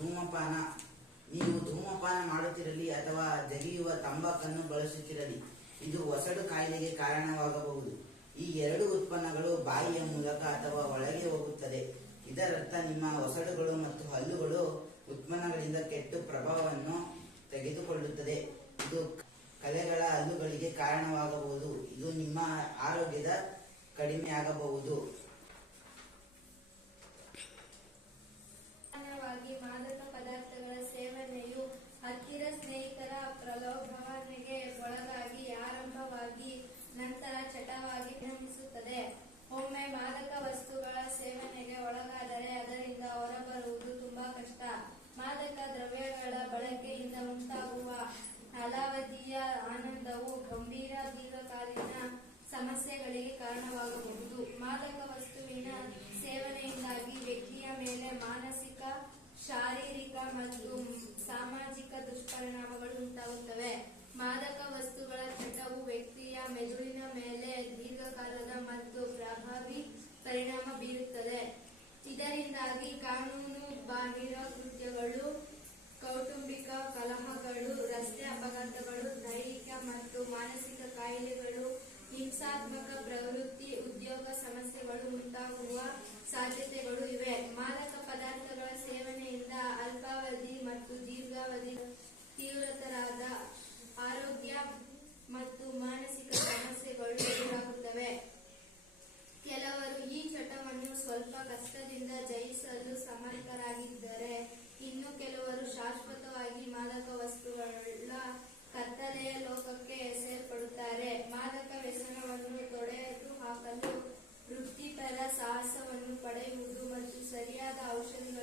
ಧೂಮಪಾನ. ನೀವು ಧೂಮಪಾನ ಮಾಡುತ್ತಿರಲಿ ಅಥವಾ ಜಗಿಯುವ ತಂಬಾಕನ್ನು ಬಳಸುತ್ತಿರಲಿ, ಇದು ಒಸಡು ಕಾಯಿಲೆಗೆ ಕಾರಣವಾಗಬಹುದು. ಈ ಎರಡು ಉತ್ಪನ್ನಗಳು ಬಾಯಿಯ ಮೂಲಕ ಅಥವಾ ಒಳಗೆ ಹೋಗುತ್ತದೆ. ಇದರರ್ಥ ನಿಮ್ಮ ಒಸಡುಗಳು ಮತ್ತು ಹಲ್ಲುಗಳು ಉತ್ಪನ್ನಗಳಿಂದ ಕೆಟ್ಟು ಪ್ರಭಾವವನ್ನು ತೆಗೆದುಕೊಳ್ಳುತ್ತದೆ. ಇದು ಕಲೆಗಳ ಹಲ್ಲುಗಳಿಗೆ ಕಾರಣವಾಗಬಹುದು. ಇದು ನಿಮ್ಮ ಆರೋಗ್ಯದ ಕಡಿಮೆಯಾಗಬಹುದು. ಗಂಭೀರ ದೀರ್ಘಕಾಲೀನ ಸಮಸ್ಯೆಗಳಿಗೆ ಕಾರಣವಾಗಬಹುದು. ಮಾದಕ ವಸ್ತುವಿನ ಸೇವನೆಯಿಂದಾಗಿ ವ್ಯಕ್ತಿಯ ಮೇಲೆ ಮಾನಸಿಕ, ಶಾರೀರಿಕ ಮತ್ತು ಸಾಮಾಜಿಕ ದುಷ್ಪರಿಣಾಮಗಳು ಉಂಟಾಗುತ್ತವೆ. ಮಾದಕ ವಸ್ತುಗಳ ಚಟವು ವ್ಯಕ್ತಿಯ ಮೆದುಳಿನ ಮೇಲೆ ದೀರ್ಘಕಾಲದ ಮತ್ತು ಪ್ರಭಾವಿ ಪರಿಣಾಮ ಬೀರುತ್ತದೆ. ಇದರಿಂದಾಗಿ ಕಾನೂನು ಬಾಹಿರ Antes de Gaúcha, ele